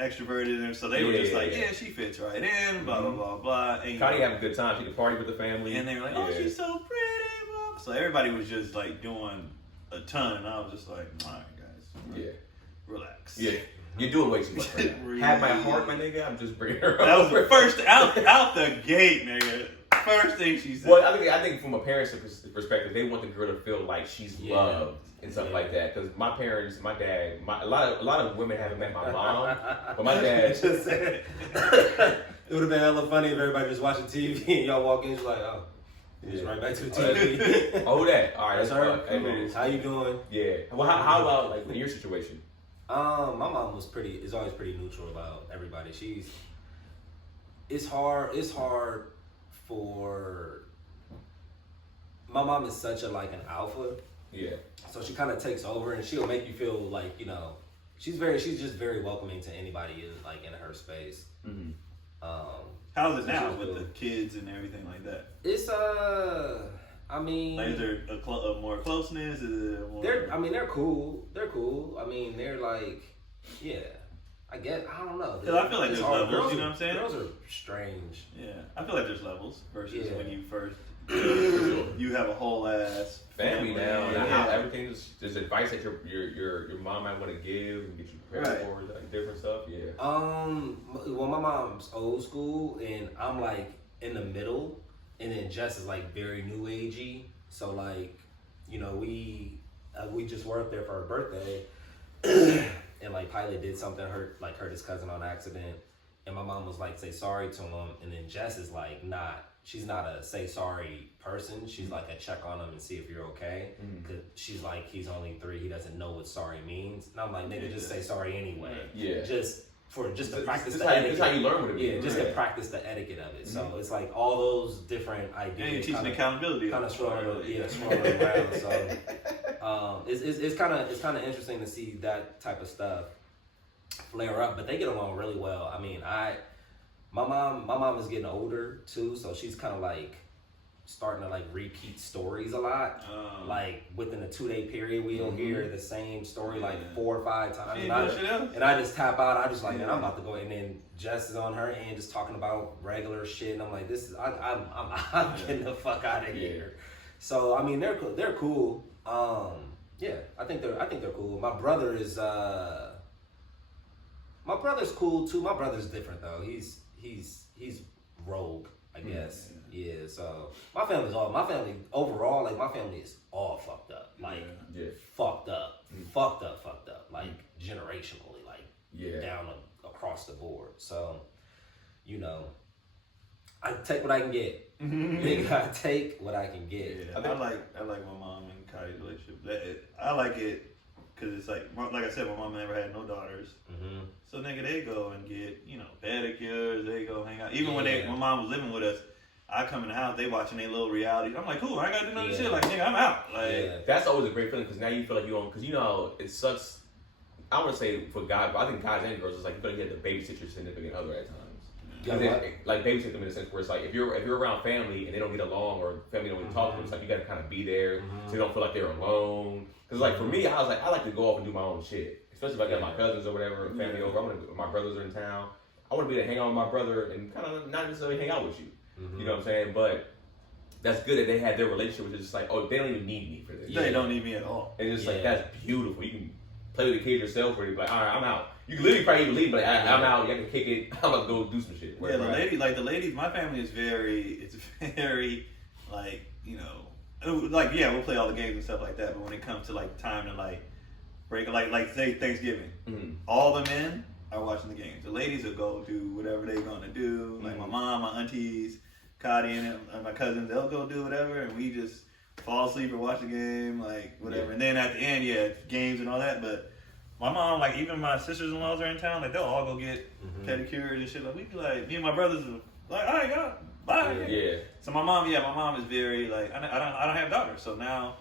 extroverted, and so they were just like, yeah, she fits right in, blah blah blah blah. And, Cody having a good time. She could party with the family, and they were like, oh, she's so pretty, blah. So everybody was just like doing a ton, and I was just like, all right, guys, relax. Yeah. You're doing way too much right now. Have my heart, my nigga. I'm just bringing her That was the first out the gate, nigga. First thing she said. Well, I think from a parent's perspective, they want the girl to feel like she's loved and stuff like that. Because my parents, my dad, a lot of women haven't met my mom, but my dad. It would have been hella funny if everybody just watching TV and y'all walk in, just like, oh. Just right back to the TV. Oh, that. All right, that's her. Hey, how you doing? Yeah. Well, how about like in your situation? My mom is always pretty neutral about everybody. It's hard for, my mom is such an alpha. Yeah. So she kind of takes over and she'll make you feel like, she's just very welcoming to anybody like in her space. Mm-hmm. How's it now with the kids and everything like that? It's I mean, like, is there a more closeness? Is it more... They're cool. They're cool. I mean, they're like, yeah. I don't know. I feel like there's levels. You know what I'm saying? Girls are strange. Yeah, I feel like there's levels versus when you first you have a whole ass family now. And how everything is. There's advice that your mom might want to give and get you prepared for like different stuff. Yeah. Well, my mom's old school, and I'm like in the middle. And then Jess is like very new agey, so like, we just were up there for her birthday, and like Pilot did something, hurt his cousin on accident, and my mom was like, say sorry to him, and then Jess is like, she's not a say sorry person, she's like a check on him and see if you're okay, cause she's like, he's only 3, he doesn't know what sorry means, and I'm like, nigga, just say sorry anyway, just to practice the etiquette. That's how you learn what it means. Yeah, just to practice the etiquette of it. So it's like all those different ideas. And you're teaching accountability. Kind of swirling around. So It's kind of interesting to see that type of stuff flare up, but they get along really well. I mean, my mom is getting older too, so she's kind of like starting to like repeat stories a lot. Like within a 2-day period, we'll hear the same story like 4 or 5 times. And I just tap out. I just like, man, I'm about to go. And then Jess is on her end just talking about regular shit, and I'm like, I'm getting the fuck out of here. So I mean, they're cool. Yeah, I think they're cool. My brother's cool too. My brother's different though. He's rogue, I guess. Yeah, so my family overall, like my family is all fucked up. Like fucked up. Like generationally, like down across the board. So, you know, I take what I can get. Nigga, I take what I can get. Yeah, I like my mom and Kylie's relationship. I like it because it's like I said, my mom never had no daughters. So nigga, they go and get, you know, pedicures. They go hang out. Even when my mom was living with us, I come in the house, they watching their little reality. I'm like, cool, I ain't gotta do nothing shit. Like, nigga, I'm out. Like, that's always a great feeling because now you feel like you own. Because you know it sucks. I want to say for guys, but I think guys and girls, it's like you feel like you have to babysit your significant other at times. Like babysit them in a sense where it's like if you're around family and they don't get along or family don't really talk to them, it's like you gotta kind of be there so they don't feel like they're alone. Because like for me, I was like I like to go off and do my own shit, especially if I got my cousins or whatever, or family over. My brothers are in town. I want to be able to hang out with my brother and kind of not necessarily hang out with you. You know what I'm saying? But that's good that they had their relationship, which is just like, oh, they don't even need me for this. They don't need me at all. And it's like that's beautiful. You can play with the kids yourself, where you're like, all right, I'm out. You can literally probably even leave, but I'm out. You have to kick it. I'm about to go do some shit. Yeah, the ladies. My family is very like, you know, like we'll play all the games and stuff like that. But when it comes to like time to like break, like say Thanksgiving, all the men are watching the games. The ladies will go do whatever they're gonna do. Like my mom, my aunties, Cotty and my cousins, they'll go do whatever, and we just fall asleep or watch the game, like whatever. And then at the end, games and all that. But my mom, like even my sisters-in-laws are in town, like they'll all go get pedicures and shit. Like we be like, me and my brothers are like, all right, go, bye. Yeah. So my mom is very like, I don't have daughters, so now,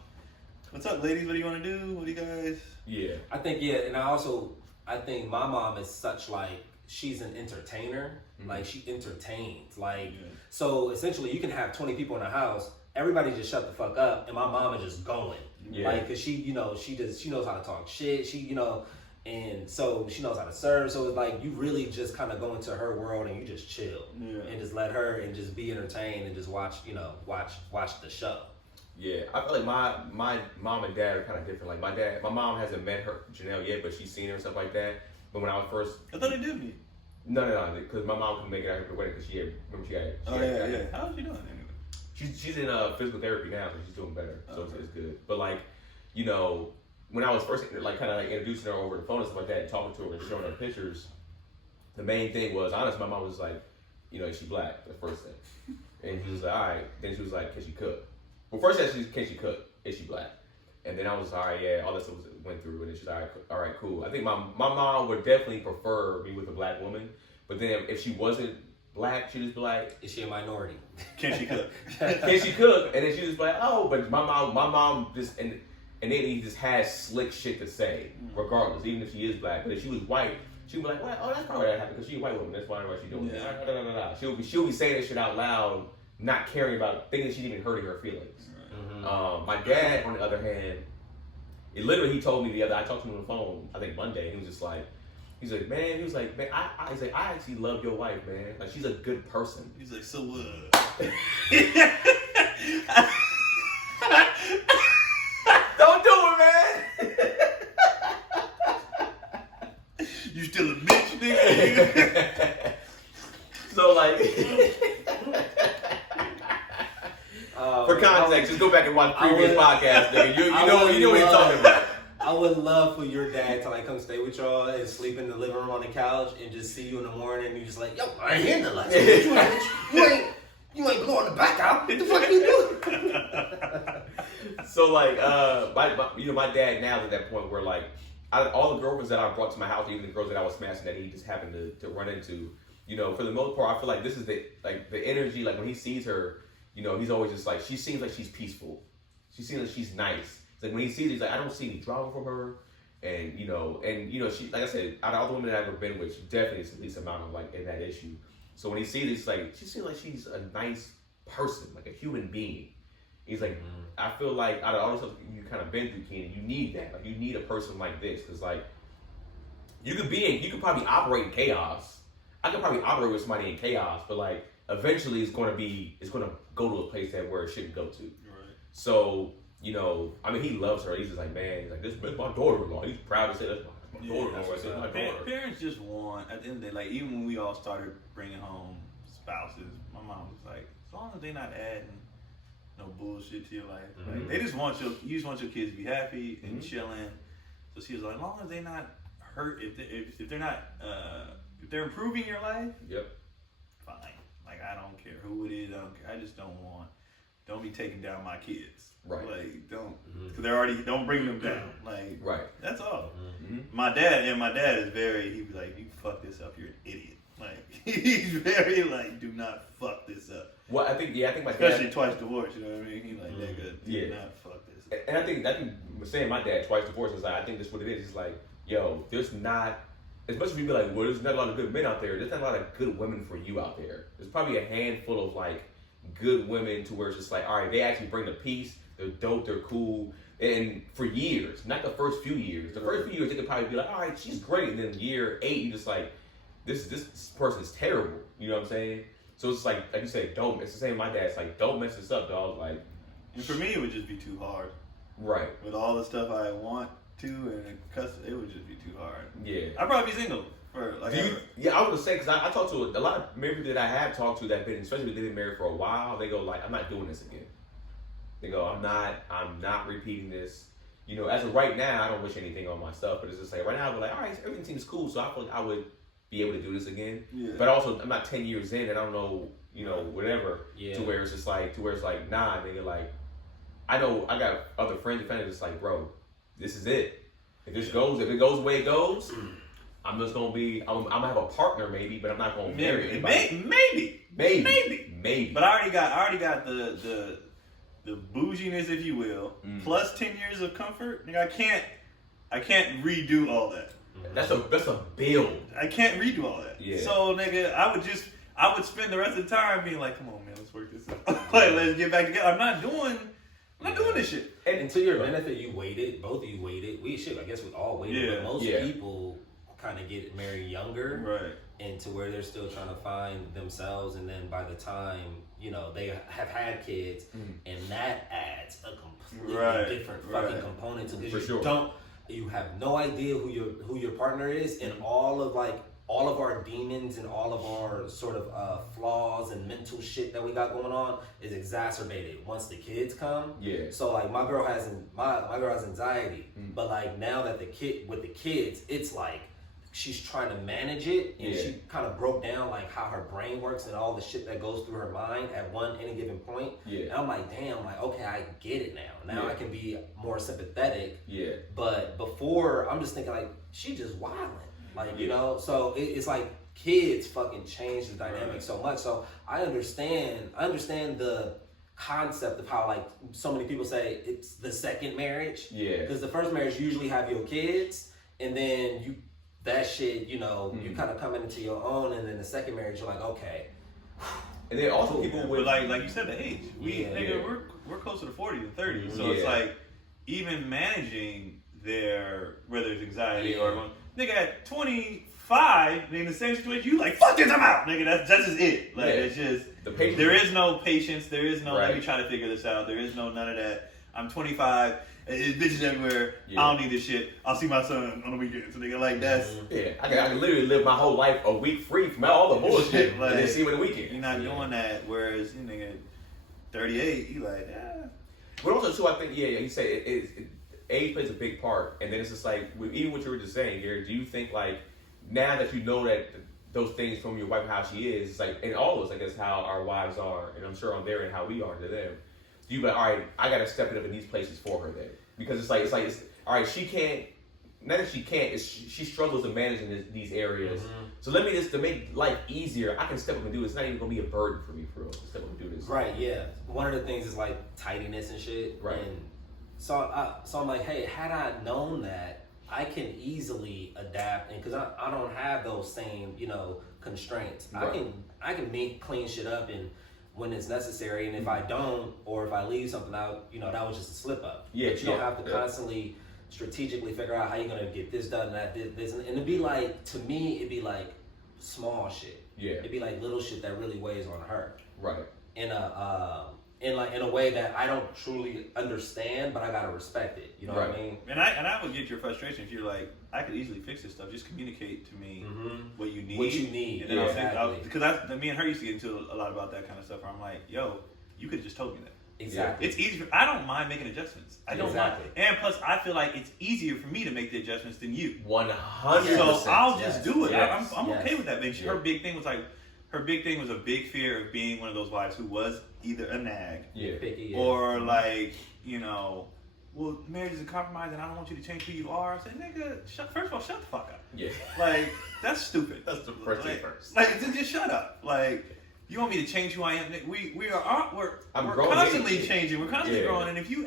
what's up, ladies? What do you want to do? What do you guys? Yeah, I think and I think my mom is such like she's an entertainer. Like she entertains. Like so essentially you can have 20 people in the house, everybody just shut the fuck up, and my mom is just going. Like cause she, you know, she knows how to talk shit. She, you know, and so she knows how to serve. So it's like you really just kind of go into her world and you just chill and just let her and just be entertained and just watch the show. Yeah, I feel like my mom and dad are kind of different. Like my mom hasn't met her Janelle yet, but she's seen her and stuff like that. But when I was first, I thought they did meet. No, because my mom couldn't make it out her wedding because she had. How's she doing anyway? She's in physical therapy now, so she's doing better. So it's good. But like, you know, when I was first like kind of like introducing her over the phone and stuff like that, and talking to her and showing her pictures, the main thing was honestly, my mom was like, you know, is she black? The first thing, and she was like, all right. Then she was like, can she cook? Well, first she said, can she cook? Is she black? And then I was all right, yeah, all that stuff went through, and then she's all right, cool. I think my mom would definitely prefer me with a black woman, but then if she wasn't black, she'd just be like, is she a minority? Can she cook? Can she cook? And then she just be like, oh, but my mom just and then he just has slick shit to say, regardless, even if she is black. But if she was white, she'd be like, well, oh, that's probably what happened because she's a white woman. That's why she's doing that. She'll be saying that shit out loud, not caring about thinking she's even hurting her feelings. My dad, on the other hand, he told me I talked to him on the phone, I think Monday, and he was like, man, I actually love your wife, man. Like, she's a good person. He's like, so what? Don't do it, man. You still a bitch, nigga. So, like, for context, just go back and watch previous podcasts, nigga. You know what you're talking about. I would love for your dad to like come stay with y'all and sleep in the living room on the couch and just see you in the morning and you just like, yo, I ain't in the lights. You ain't blowing the back out. What the fuck you doing? So like, my dad now is at that point where like, all the girlfriends that I brought to my house, even the girls that I was smashing that he just happened to run into, you know, for the most part, I feel like this is the energy. Like when he sees her, you know, he's always just like, she seems like she's peaceful. She seems like she's nice. Like when he sees it, he's like, I don't see any drama from her. And she, like I said, out of all the women that I've ever been with, she definitely is the least amount of like in that issue. So when he sees it, it's like, she seems like she's a nice person, like a human being. He's like, I feel like out of all the stuff you kind of been through, Keenan, you need that. Like you need a person like this, because like you could probably operate in chaos. I could probably operate with somebody in chaos, but like eventually it's gonna go to a place where it shouldn't go to. Right. So, I mean, he loves her. He's just like, man, he's like, this is my daughter-in-law. He's proud to say that's my daughter-in-law. That's my daughter. Parents just want, at the end of the day, like even when we all started bringing home spouses, my mom was like, as long as they're not adding no bullshit to your life, like they just want you just want your kids to be happy and chilling. So she was like, as long as they're not hurt, if they're not if they're improving your life, fine. Like I don't care who it is. I don't care. I just don't be taking down my kids. Right. Like because they're already, don't bring them down. Like that's all. My dad is very. He'd be like, you fuck this up, you're an idiot. Like he's very like, do not fuck this up. Well, I think my especially dad, twice divorced. You know what I mean? He like, nigga, do not fuck this up. And I think saying my dad twice divorced is like, I think that's what it is. It's like, yo, there's not, as much as we be like, well, there's not a lot of good men out there. There's not a lot of good women for you out there. There's probably a handful of like good women to where it's just like, all right, they actually bring the peace. They're dope. They're cool. And for years, not the first few years. The first few years, they could probably be like, all right, she's great. And then year 8, you just like, this person is terrible. You know what I'm saying? So it's like you said, it's the same. My dad's like, don't mess this up, dog. Like, and for me, it would just be too hard. Right. With all the stuff I want to, and it would just be too hard. Yeah. I'd probably be single for like. I was gonna say, because I talked to a lot of married people that I have talked to that been, especially if they've been married for a while. They go like, I'm not doing this again. They go, I'm not repeating this. As of right now, I don't wish anything on myself, but it's just like right now, I'd be like, all right, everything seems cool, so I feel like I would be able to do this again. Yeah. But also, I'm not 10 years in, and I don't know, whatever. Yeah. To where it's just like, nah, nigga, like, I know I got other friends and family that's like, bro, this is it. If it goes the way it goes, I'm just gonna I'm gonna have a partner maybe, but I'm not gonna marry anybody. Maybe. But I already got the bouginess, if you will, plus 10 years of comfort. Nigga, I can't redo all that. That's a build. I can't redo all that. Yeah. So nigga, I would spend the rest of the time being like, come on man, let's work this out. Like, let's get back together. I'm not doing this shit. And to your benefit, you waited. Both of you waited. I guess we all waited. Yeah. But most people kind of get married younger. Right. And to where they're still trying to find themselves. And then by the time, they have had kids, and that adds a completely different fucking component to this. You have no idea who your partner is, and all of our demons and all of our sort of flaws and mental shit that we got going on is exacerbated once the kids come. Yeah. So like my girl has anxiety, but like now that the kids, it's like she's trying to manage it, and she kind of broke down like how her brain works and all the shit that goes through her mind at any given point. Yeah. And I'm like, damn, like okay, I get it now. Now I can be more sympathetic. Yeah. But before, I'm just thinking like she just wilding. Like, so it's like kids fucking change the dynamic so much. So I understand the concept of how like so many people say it's the second marriage. Yeah. Because the first marriage you usually have your kids, and then that shit, you kind of come into your own, and then the second marriage you're like, okay. And then also people with like you said, the age. We're closer to 40 than 30. So it's like even managing whether it's anxiety or nigga at 25 in the same situation, you like, fuck this, I'm out, nigga. That's just it. Like it's just there is no patience. There is no let me try to figure this out. There is no none of that. I'm 25. It's bitches everywhere. I don't need this shit. I'll see my son on the weekend. So nigga, like that's I can literally live my whole life a week free from all the bullshit like, and then see him on the weekend. You're not doing that. Whereas you nigga 38, you like But also too, I think you say age plays a big part, and then it's just like even what you were just saying, Gary. Do you think like now that you know that those things from your wife, how she is, it's like, and all of us, I guess, how our wives are, and I'm sure on their end how we are to them. You be like, all right, I gotta step it up in these places for her then, because it's like all right, she can't. Not that she can't, she struggles to manage in these areas. So let me just, to make life easier, I can step up and do this. It's not even gonna be a burden for me, for real. Step up and do this. Right. Yeah. One of the things is like tidiness and shit. Right. And So I'm like, hey, had I known that, I can easily adapt, and because I don't have those same, you know, constraints. Right. I can make clean shit up and when it's necessary, and if I don't, or if I leave something out, you know, that was just a slip up. Yeah, But you don't have to constantly strategically figure out how you're gonna get this done, that this, and it'd be like, to me, it'd be like small shit. Yeah. It'd be like little shit that really weighs on her. Right. In a way that I don't truly understand, but I gotta respect it. You know what I mean? And I would get your frustration if you're like, I could easily fix this stuff. Just communicate to me what you need. What you need. And then Exactly. because me and her used to get into a lot about that kind of stuff. Where I'm like, yo, you could have just told me that. Exactly. It's easier. I don't mind making adjustments. I don't Exactly. mind. And plus, I feel like it's easier for me to make the adjustments than you. 100%. So I'll just do it. Yes. I'm okay with that. But Yeah. her big thing was a big fear of being one of those wives who was either a nag Picky, or like, you know, well, marriage is a compromise and I don't want you to change who you are. I said, nigga, first of all, shut the fuck up. Yeah. Like, that's stupid. That's the first thing first. Like, just shut up. Like, you want me to change who I am? We're constantly changing. We're constantly growing. And if you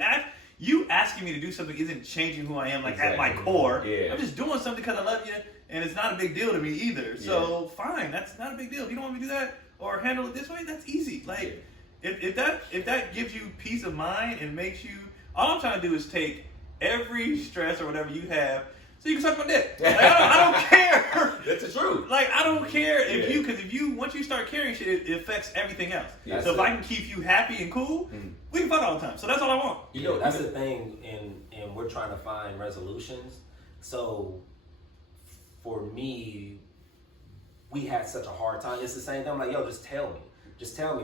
asking me to do something isn't changing who I am, like at my core. Yeah. I'm just doing something because I love you, and it's not a big deal to me either. So fine, that's not a big deal. If you don't want me to do that or handle it this way, that's easy. Like, if that gives you peace of mind and makes you, all I'm trying to do is take every stress or whatever you have, so you can suck my dick. Like, I don't care. That's the truth. Like, I don't care if you once you start carrying shit, it affects everything else. Yeah, so if I can keep you happy and cool, we can fuck all the time. So that's all I want. You know, that's the thing, and we're trying to find resolutions. So for me, we had such a hard time. It's the same thing. I'm like, yo, just tell me.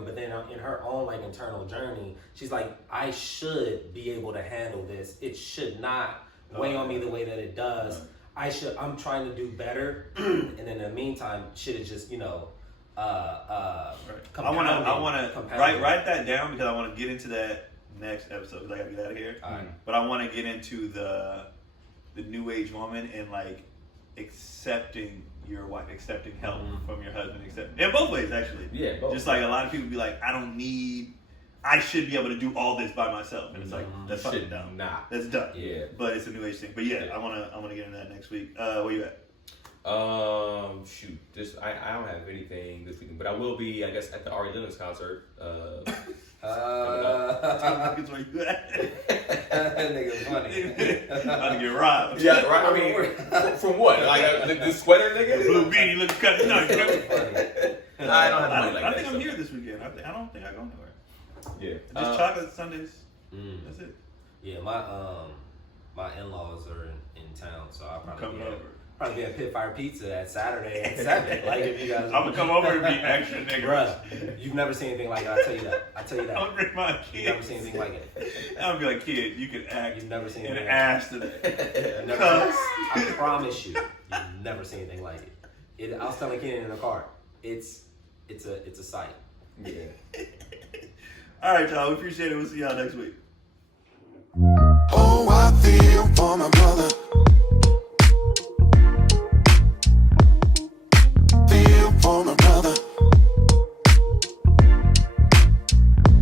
But then in her own like internal journey, she's like, I should be able to handle this. It should not weigh on me the way that it does. I'm trying to do better, and in the meantime, shit is just, you know, I want to write that down because I want to get into that next episode because I got to get out of here. All right. But I want to get into the new age woman and like accepting your wife, accepting help from your husband, in both ways actually. Yeah, both. Just like a lot of people be like, I should be able to do all this by myself, and it's like that's fucking dumb. That's dumb. Yeah, but it's a new age thing. But I wanna get into that next week. Where you at? Shoot, I don't have anything this weekend, but I will be, I guess, at the Ari Lennox concert. Where you at? That nigga funny. About to get robbed. Yeah, right. I mean, from what? Like the sweater nigga? Blue beanie looking cut. No, Funny. I don't have money like I that. think I'm here this weekend. I don't think I go anywhere. Yeah, just chocolate Sundays. That's it. Yeah, my in-laws are in town, so I'll probably be at Pitfire Pizza at Saturday at 7. Like, if you guys, I'm gonna come over and be extra nigga. Bruh, you've never seen anything like it. I tell you that. I'm gonna bring my kids. You've never seen anything like it. I'm gonna be like, kid, you can act. You've never seen an anything ass today. I promise you've never seen anything like it. I was telling Kenan in the car, it's a sight. Yeah. All right, y'all. We appreciate it. We'll see y'all next week. Oh, I feel for